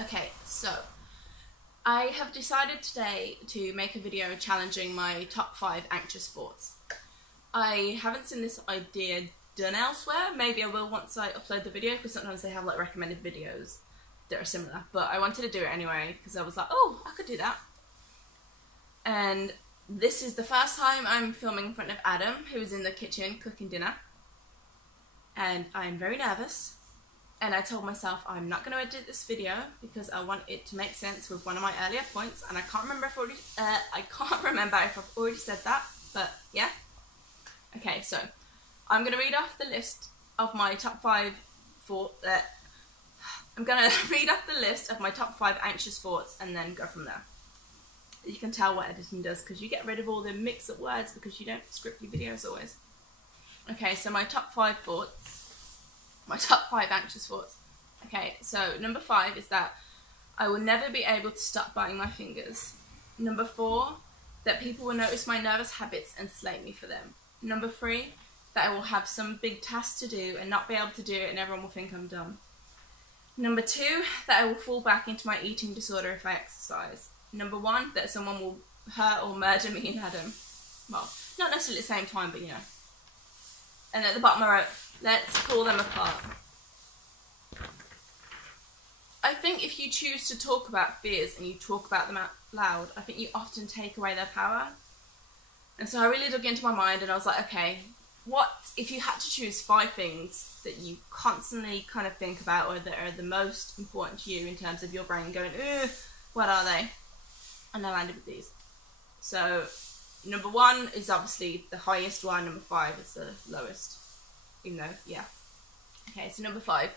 Okay, so I have decided today to make a video challenging my top 5 anxious thoughts. I haven't seen this idea done elsewhere. Maybe I will once I upload the video, because sometimes they have like recommended videos that are similar. But I wanted to do it anyway because I was like, oh, I could do that. And this is the first time I'm filming in front of Adam, who's in the kitchen cooking dinner. And I'm very nervous. And I told myself I'm not going to edit this video because I want it to make sense with one of my earlier points. And I can't remember if I've already said that, but yeah. Okay, so I'm going to read off the list of my top 5 thoughts. I'm going to read off the list of my top 5 anxious thoughts and then go from there. You can tell what editing does because you get rid of all the mix-up words because you don't script your videos always. Okay, so my top 5 thoughts. My top 5 anxious thoughts. Okay, so number 5 is that I will never be able to stop biting my fingers. Number 4, that people will notice my nervous habits and slate me for them. Number 3, that I will have some big task to do and not be able to do it and everyone will think I'm dumb. Number 2, that I will fall back into my eating disorder if I exercise. Number 1, that someone will hurt or murder me and Adam. Well, not necessarily at the same time, but you know. And at the bottom I wrote, let's pull them apart. I think if you choose to talk about fears and you talk about them out loud, I think you often take away their power. And so I really dug into my mind and I was like, okay, what if you had to choose 5 things that you constantly kind of think about or that are the most important to you in terms of your brain going, ugh, what are they? And I landed with these. So number 1 is obviously the highest one, number 5 is the lowest. Even though, yeah. Okay, so number 5.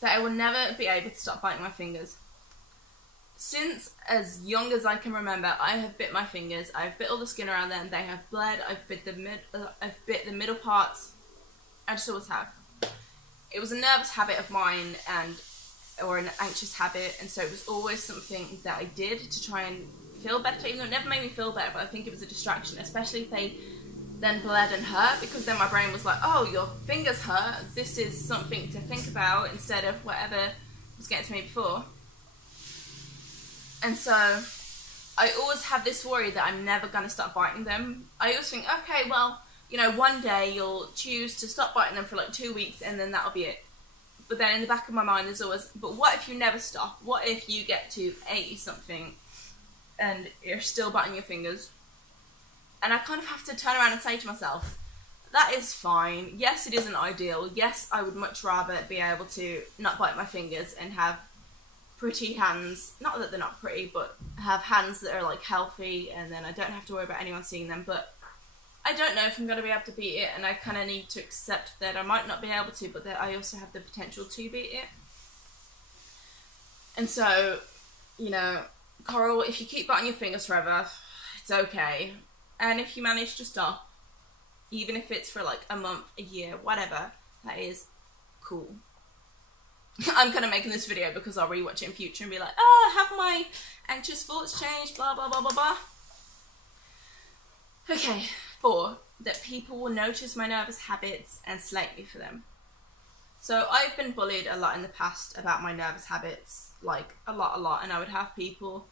That I will never be able to stop biting my fingers. Since as young as I can remember, I have bit my fingers. I've bit all the skin around them. They have bled. I've bit the middle parts. I just always have. It was a nervous habit of mine or an anxious habit, and so it was always something that I did to try and feel better, even though it never made me feel better, but I think it was a distraction, especially if they then bled and hurt, because then my brain was like, oh, your fingers hurt, this is something to think about instead of whatever was getting to me before. And so I always have this worry that I'm never going to stop biting them. I always think, okay, well, you know, one day you'll choose to stop biting them for like 2 weeks and then that'll be it. But then in the back of my mind there's always, but what if you never stop? What if you get to 80 something and you're still biting your fingers? And I kind of have to turn around and say to myself, that is fine. Yes, it isn't ideal. Yes, I would much rather be able to not bite my fingers and have pretty hands. Not that they're not pretty, but have hands that are like healthy and then I don't have to worry about anyone seeing them. But I don't know if I'm going to be able to beat it, and I kind of need to accept that I might not be able to, but that I also have the potential to beat it. And so, you know, Coral, if you keep biting your fingers forever, it's okay. And if you manage to stop, even if it's for like a month, a year, whatever, that is cool. I'm kind of making this video because I'll rewatch it in future and be like, oh, have my anxious thoughts changed, blah, blah, blah, blah, blah. Okay, 4, that people will notice my nervous habits and slate me for them. So I've been bullied a lot in the past about my nervous habits, like a lot, and I would have people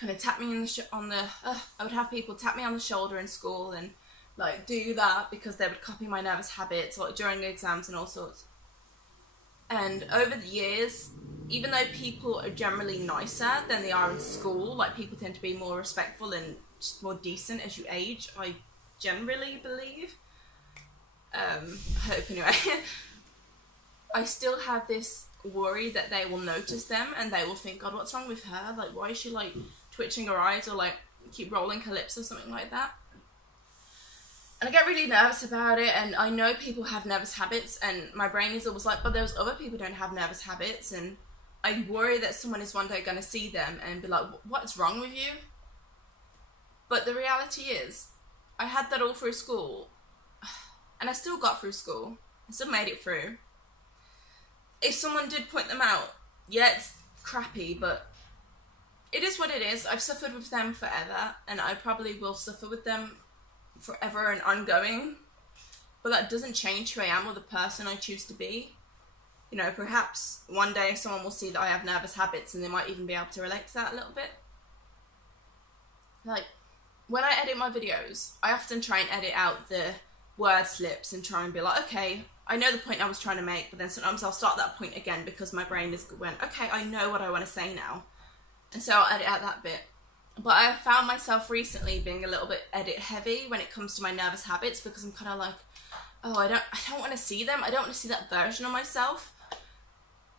kind of tap me I would have people tap me on the shoulder in school and like do that because they would copy my nervous habits like during the exams and all sorts. And over the years, even though people are generally nicer than they are in school, like people tend to be more respectful and just more decent as you age, I generally believe. I hope anyway. I still have this worry that they will notice them and they will think, God, what's wrong with her? Like, why is she like twitching her eyes or like keep rolling her lips or something like that? And I get really nervous about it, and I know people have nervous habits and my brain is always like, but those other people don't have nervous habits, and I worry that someone is one day going to see them and be like, what's wrong with you? But the reality is, I had that all through school, and I still got through school. I still made it through. If someone did point them out, yeah, it's crappy, but it is what it is. I've suffered with them forever, and I probably will suffer with them forever and ongoing. But that doesn't change who I am or the person I choose to be. you know, perhaps one day someone will see that I have nervous habits and they might even be able to relate to that a little bit. Like, when I edit my videos, I often try and edit out the word slips and try and be like, okay, I know the point I was trying to make, but then sometimes I'll start that point again because my brain is went, okay, I know what I want to say now. And so I'll edit out that bit. But I found myself recently being a little bit edit heavy when it comes to my nervous habits, because I'm kind of like, oh, I don't want to see them. I don't want to see that version of myself.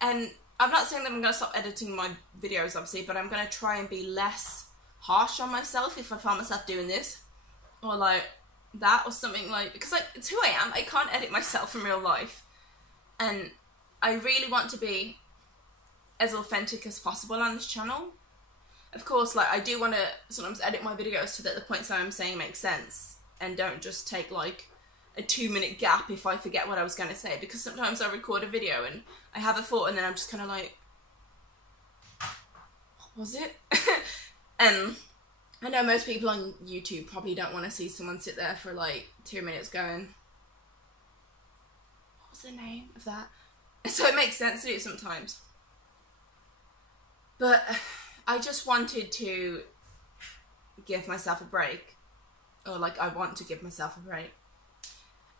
And I'm not saying that I'm going to stop editing my videos, obviously, but I'm going to try and be less harsh on myself if I find myself doing this. Or like that or something, like, because like, it's who I am. I can't edit myself in real life. And I really want to be as authentic as possible on this channel. Of course, like, I do want to sometimes edit my videos so that the points that I'm saying make sense and don't just take like a 2-minute gap if I forget what I was going to say, because sometimes I record a video and I have a thought and then I'm just kind of like, what was it? And I know most people on YouTube probably don't want to see someone sit there for like 2 minutes going, what was the name of that? So it makes sense to do it sometimes. But I just wanted to give myself a break, or like, I want to give myself a break.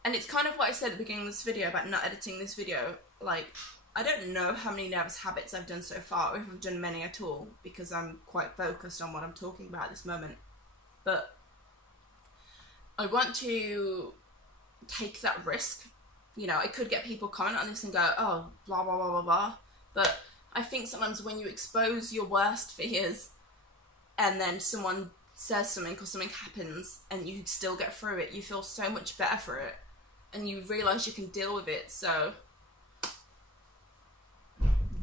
And it's kind of what I said at the beginning of this video about not editing this video. Like, I don't know how many nervous habits I've done so far, or if I've done many at all, because I'm quite focused on what I'm talking about at this moment. But I want to take that risk. You know, I could get people comment on this and go, oh, blah, blah, blah, blah, blah. But I think sometimes when you expose your worst fears and then someone says something or something happens and you still get through it, you feel so much better for it and you realise you can deal with it. So,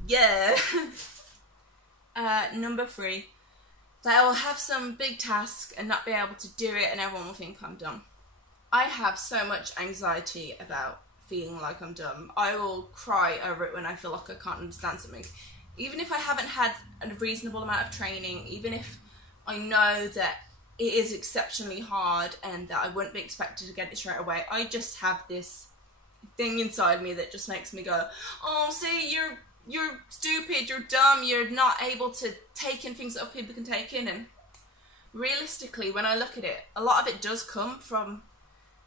yeah. Number 3, that I will have some big task and not be able to do it and everyone will think I'm dumb. I have so much anxiety about feeling like I'm dumb. I will cry over it when I feel like I can't understand something. Even if I haven't had a reasonable amount of training, even if I know that it is exceptionally hard and that I wouldn't be expected to get it straight away, I just have this thing inside me that just makes me go, oh, see, you're stupid, you're dumb, you're not able to take in things that other people can take in. And realistically, when I look at it, a lot of it does come from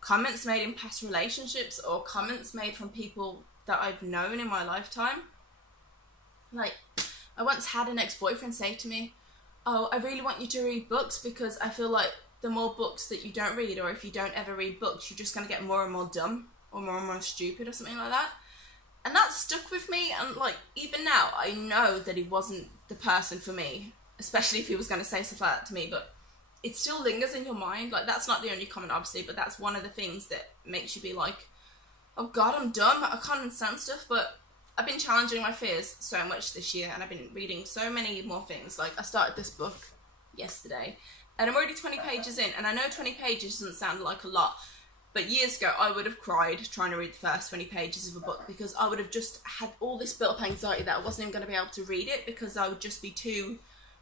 comments made in past relationships or comments made from people that I've known in my lifetime. Like, I once had an ex-boyfriend say to me, oh, I really want you to read books because I feel like the more books that you don't read, or if you don't ever read books, you're just going to get more and more dumb or more stupid or something like that. And that stuck with me, and like, even now, I know that he wasn't the person for me, especially if he was going to say stuff like that to me, but it still lingers in your mind. Like, that's not the only comment, obviously, but that's one of the things that makes you be like, oh god, I'm dumb, I can't understand stuff. But I've been challenging my fears so much this year, and I've been reading so many more things. Like, I started this book yesterday, and I'm already 20 pages in, and I know 20 pages doesn't sound like a lot, but years ago I would have cried trying to read the first 20 pages of a book, because I would have just had all this built-up anxiety that I wasn't even going to be able to read it, because I would just be too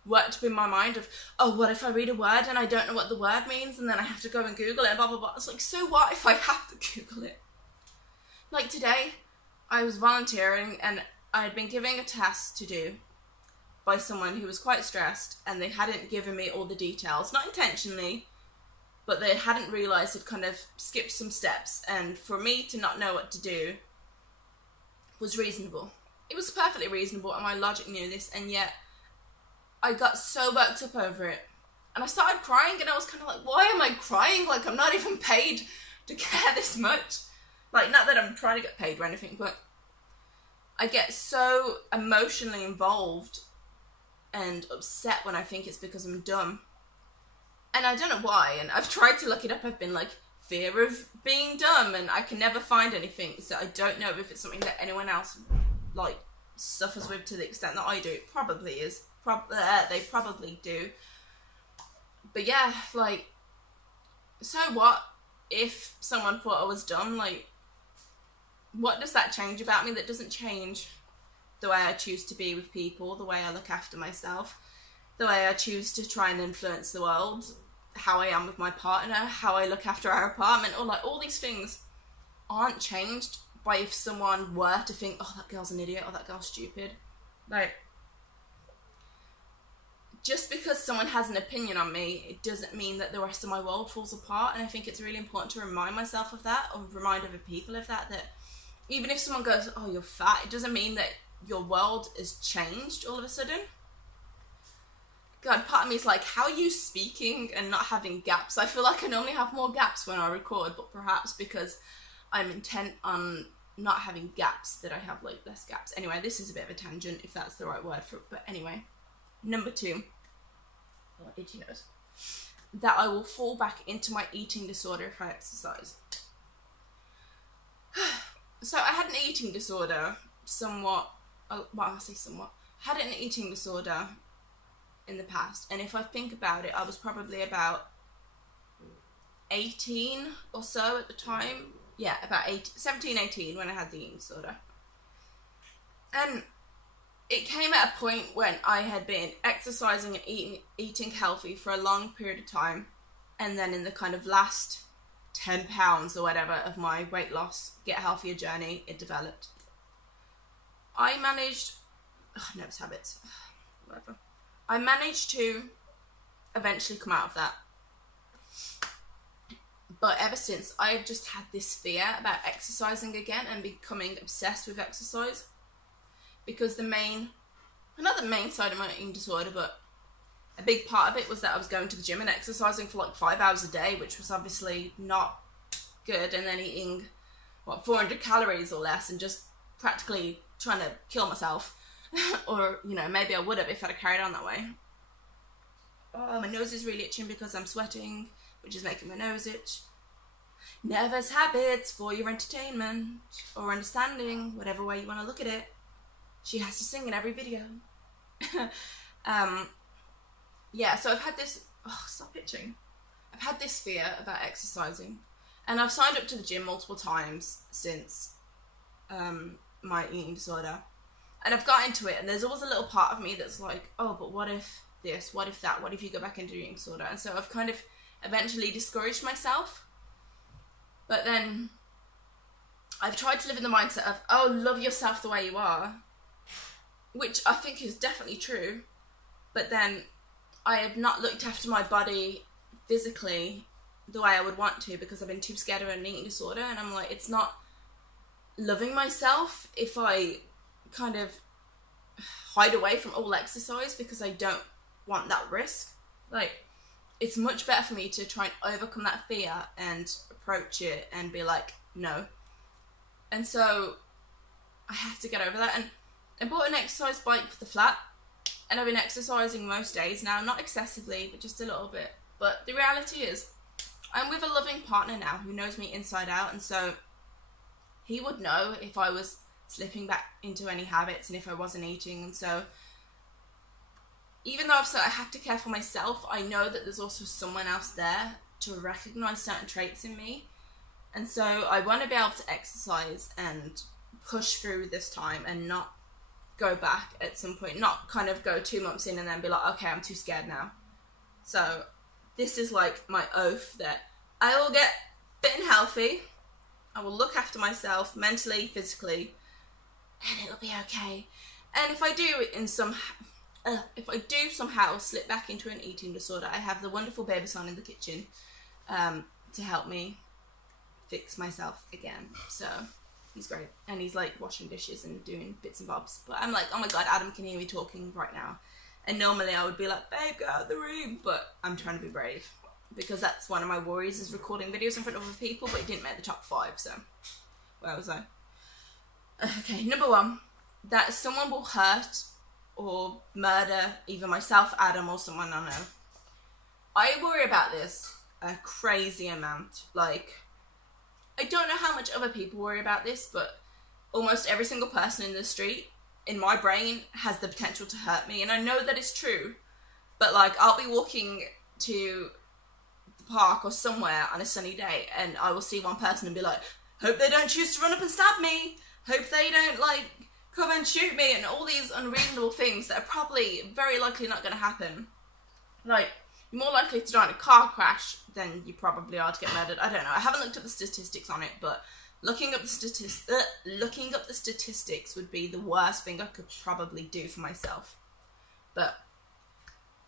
worked up in my mind of, oh, what if I read a word and I don't know what the word means, and then I have to go and Google it, and blah, blah, blah. It's like, so what if I have to Google it? Like, today, I was volunteering, and I had been given a task to do by someone who was quite stressed, and they hadn't given me all the details, not intentionally, but they hadn't realised I'd kind of skipped some steps, and for me to not know what to do was reasonable. It was perfectly reasonable, and my logic knew this, and yet I got so worked up over it. And I started crying, and I was kind of like, why am I crying? Like, I'm not even paid to care this much. Like, not that I'm trying to get paid or anything, but I get so emotionally involved and upset when I think it's because I'm dumb. And I don't know why, and I've tried to look it up. I've been like, fear of being dumb, and I can never find anything, so I don't know if it's something that anyone else, like, suffers with to the extent that I do. It probably is. They probably do. But yeah, like, so what if someone thought I was dumb? Like, what does that change about me? That doesn't change the way I choose to be with people, the way I look after myself, the way I choose to try and influence the world, how I am with my partner, how I look after our apartment, or like, all these things aren't changed by if someone were to think, oh, that girl's an idiot, or that girl's stupid. Like, just because someone has an opinion on me, it doesn't mean that the rest of my world falls apart. And I think it's really important to remind myself of that, or remind other people of that, that even if someone goes, oh, you're fat, it doesn't mean that your world is changed all of a sudden. God, part of me is like, how are you speaking and not having gaps? I feel like I normally have more gaps when I record, but perhaps because I'm intent on not having gaps that I have like less gaps. Anyway, this is a bit of a tangent, if that's the right word for it. But anyway, number 2, what did you know? That I will fall back into my eating disorder if I exercise. So I had an eating disorder somewhat, well, I say somewhat, I had an eating disorder in the past, and if I think about it, I was probably about 18 or so at the time. Yeah, about 17, 18 when I had the eating disorder. And it came at a point when I had been exercising and eating healthy for a long period of time, and then in the kind of last 10 pounds or whatever of my weight loss, get healthier journey, it developed. I managed, nervous habits, whatever. I managed to eventually come out of that. But ever since, I've just had this fear about exercising again and becoming obsessed with exercise. Because not the main side of my eating disorder, but a big part of it was that I was going to the gym and exercising for like 5 hours a day, which was obviously not good, and then eating, 400 calories or less, and just practically trying to kill myself. Or, maybe I would have if I'd have carried on that way. Oh, my nose is really itching because I'm sweating, which is making my nose itch. Nervous habits for your entertainment or understanding, whatever way you want to look at it. She has to sing in every video. Yeah, so I've had this, stop itching. I've had this fear about exercising, and I've signed up to the gym multiple times since my eating disorder. And I've got into it, and there's always a little part of me that's like, oh, but what if this, what if that, what if you go back into eating disorder? And so I've kind of eventually discouraged myself. But then I've tried to live in the mindset of, oh, love yourself the way you are, which I think is definitely true. But then I have not looked after my body physically the way I would want to, because I've been too scared of an eating disorder. And I'm like, it's not loving myself if I kind of hide away from all exercise, because I don't want that risk. Like, it's much better for me to try and overcome that fear and approach it and be like, no. And so I have to get over that. And I bought an exercise bike for the flat, and I've been exercising most days now, not excessively, but just a little bit. But the reality is, I'm with a loving partner now who knows me inside out, and so he would know if I was slipping back into any habits and if I wasn't eating. And so even though I've said I have to care for myself, I know that there's also someone else there to recognize certain traits in me. And so I want to be able to exercise and push through this time and not go back at some point, not kind of go 2 months in and then be like, okay, I'm too scared now. So this is like my oath that I will get fit and healthy. I will look after myself mentally, physically, and it'll be okay. And if I do somehow slip back into an eating disorder, I have the wonderful baby son in the kitchen to help me fix myself again. So he's great, and he's like washing dishes and doing bits and bobs. But I'm like, oh my god, Adam can hear me talking right now. And normally I would be like, babe, go out of the room, but I'm trying to be brave, because that's one of my worries, is recording videos in front of other people. But it didn't make the top 5, so where was I? Okay, number 1, that someone will hurt or murder either myself, Adam, or someone I know. I worry about this a crazy amount. Like, I don't know how much other people worry about this, but almost every single person in the street, in my brain, has the potential to hurt me. And I know that it's true, but like, I'll be walking to the park or somewhere on a sunny day, and I will see one person and be like, hope they don't choose to run up and stab me. Hope they don't, like, come and shoot me, and all these unreasonable things that are probably very likely not going to happen. Like, you're more likely to die in a car crash than you probably are to get murdered. I don't know. I haven't looked at the statistics on it, but looking up the statistics would be the worst thing I could probably do for myself. But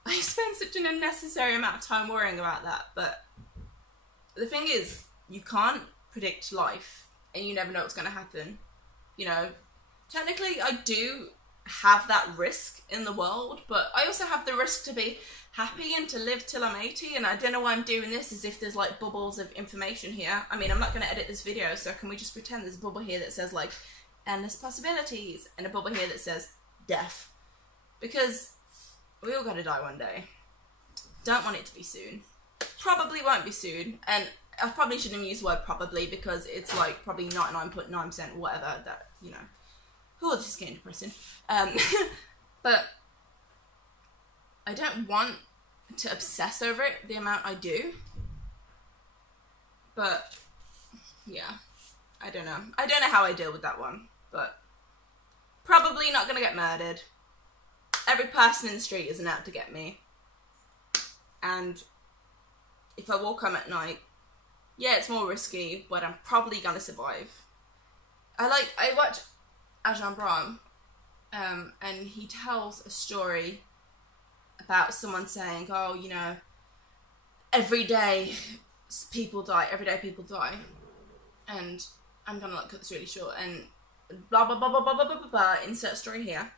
I spend such an unnecessary amount of time worrying about that. But the thing is, you can't predict life, and you never know what's going to happen. You know, technically I do have that risk in the world, but I also have the risk to be happy and to live till I'm 80, and I don't know why I'm doing this as if there's like bubbles of information here. I mean, I'm not going to edit this video, so can we just pretend there's a bubble here that says like endless possibilities and a bubble here that says death? Because we all gotta die one day. Don't want it to be soon. Probably won't be soon, and I probably shouldn't use the word probably because it's like probably 99.9% whatever that, you know. Oh, this is getting depressing. But I don't want to obsess over it the amount I do. But yeah, I don't know. I don't know how I deal with that one, but probably not gonna get murdered. Every person in the street isn't out to get me. And if I walk home at night, yeah, it's more risky, but I'm probably gonna survive. I watch Ajahn Brahm, and he tells a story about someone saying, oh, you know, every day people die, and I'm gonna like cut this really short, and blah blah blah blah blah blah blah blah, insert story here.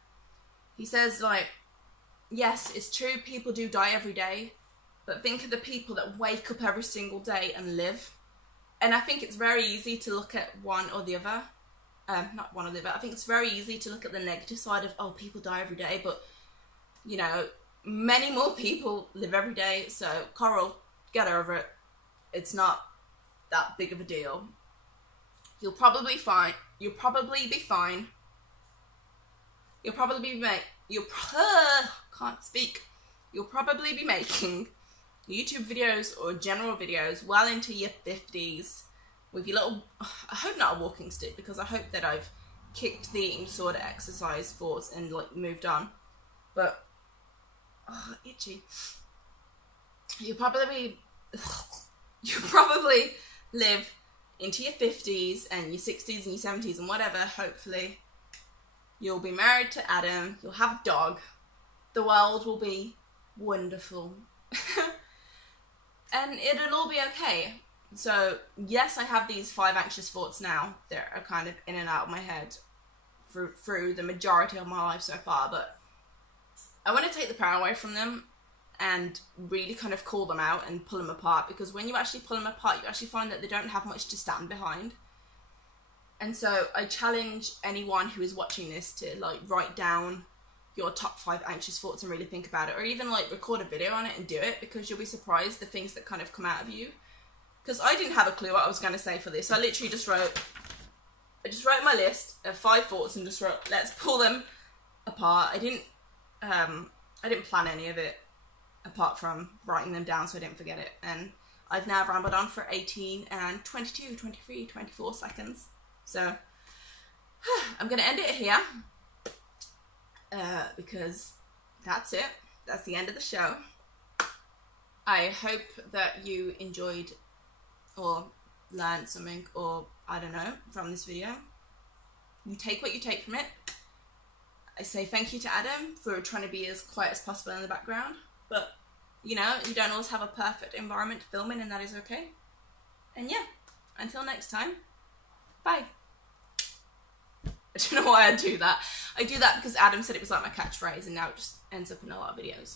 He says, like, yes, it's true, people do die every day, but think of the people that wake up every single day and live. And I think it's very easy to look at one or the other. Not one or the other. I think it's very easy to look at the negative side of, oh, people die every day, but, you know, many more people live every day, so, Coral, get over it. It's not that big of a deal. You'll probably be fine. You'll probably be making YouTube videos or general videos well into your 50s with your little, I hope not a walking stick, because I hope that I've kicked the eating disorder exercise thoughts and like moved on. But, oh, itchy. You'll probably live into your 50s and your 60s and your 70s and whatever, hopefully. You'll be married to Adam, you'll have a dog, the world will be wonderful. And it'll all be okay. So, yes, I have these 5 anxious thoughts now that are kind of in and out of my head through the majority of my life so far, but I want to take the power away from them and really kind of call them out and pull them apart, because when you actually pull them apart, you actually find that they don't have much to stand behind. And so I challenge anyone who is watching this to like write down your top 5 anxious thoughts and really think about it, or even like record a video on it and do it, because you'll be surprised the things that kind of come out of you. Because I didn't have a clue what I was going to say for this. I literally just wrote my list of 5 thoughts and just wrote, let's pull them apart. I didn't plan any of it apart from writing them down so I didn't forget it. And I've now rambled on for 18 and 22, 23, 24 seconds. So I'm going to end it here because that's it. That's the end of the show. I hope that you enjoyed or learned something, or I don't know, from this video. You take what you take from it. I say thank you to Adam for trying to be as quiet as possible in the background, but you know, you don't always have a perfect environment to film in, and that is okay. And yeah, until next time, bye. I don't know why I do that. I do that because Adam said it was like my catchphrase, and now it just ends up in a lot of videos.